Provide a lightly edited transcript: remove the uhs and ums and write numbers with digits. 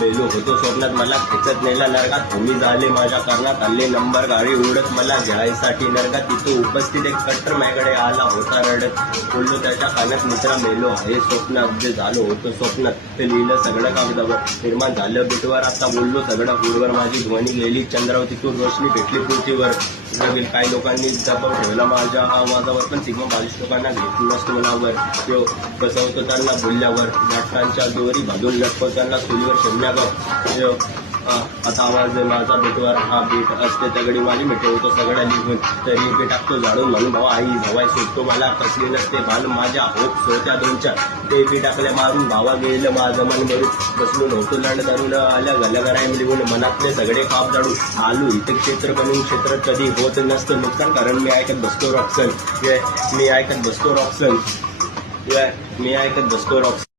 मेलो होतो स्वप्नात मला खेचत नेला नरकात तुम्ही झाले माझ्या कारणात आले नंबर गाडी उडत मला घ्यायसाठी नरकात तिथं उपस्थित एक कट्टर माझ्याकडे आला होता रडत बोललो त्याच्या कानात मित्रा मेलो आहे स्वप्नात जे झालं होतं स्वप्नात ते लिहिलं सगळं कागदावर निर्माण झालं बिटवर आता बोललो सगळं हुडवर माझी ध्वनी गेली चंद्रावतीतून रोशनी भेटली पृथ्वीवर काही लोकांनी दबाव ठेवला माझ्या आवाजावर पण सिग्मा 22 लोकांना घेतलं नसतं मनावर यो बसवतो त्यांना बोलल्यावर नाटकांच्या दोरी बांधून लटकवताना चुलीवर शून्यावर आता आवाज माझा बेटवर हा बीट असते तगडी माझी मिटवतो सगळ्या लिहून तरी बी टाकतो जाळून म्हणून भावा आई भावाई सोडतो मला कसली नसते भान माझ्या होत सोत्या दोनच्या ते बी टाकल्या मारून भावा गेलं माझं मन भरून बसलो नव्हतो लंड धरून आल्या गलगराय लिहून मनातले सगळे पाप जाडून आलू इथे क्षेत्र बनवून क्षेत्र कधी होत नसतं नुकसान कारण मी ऐकत बसतो रॉक्सन मी ऐकत बसतो रॉक्सन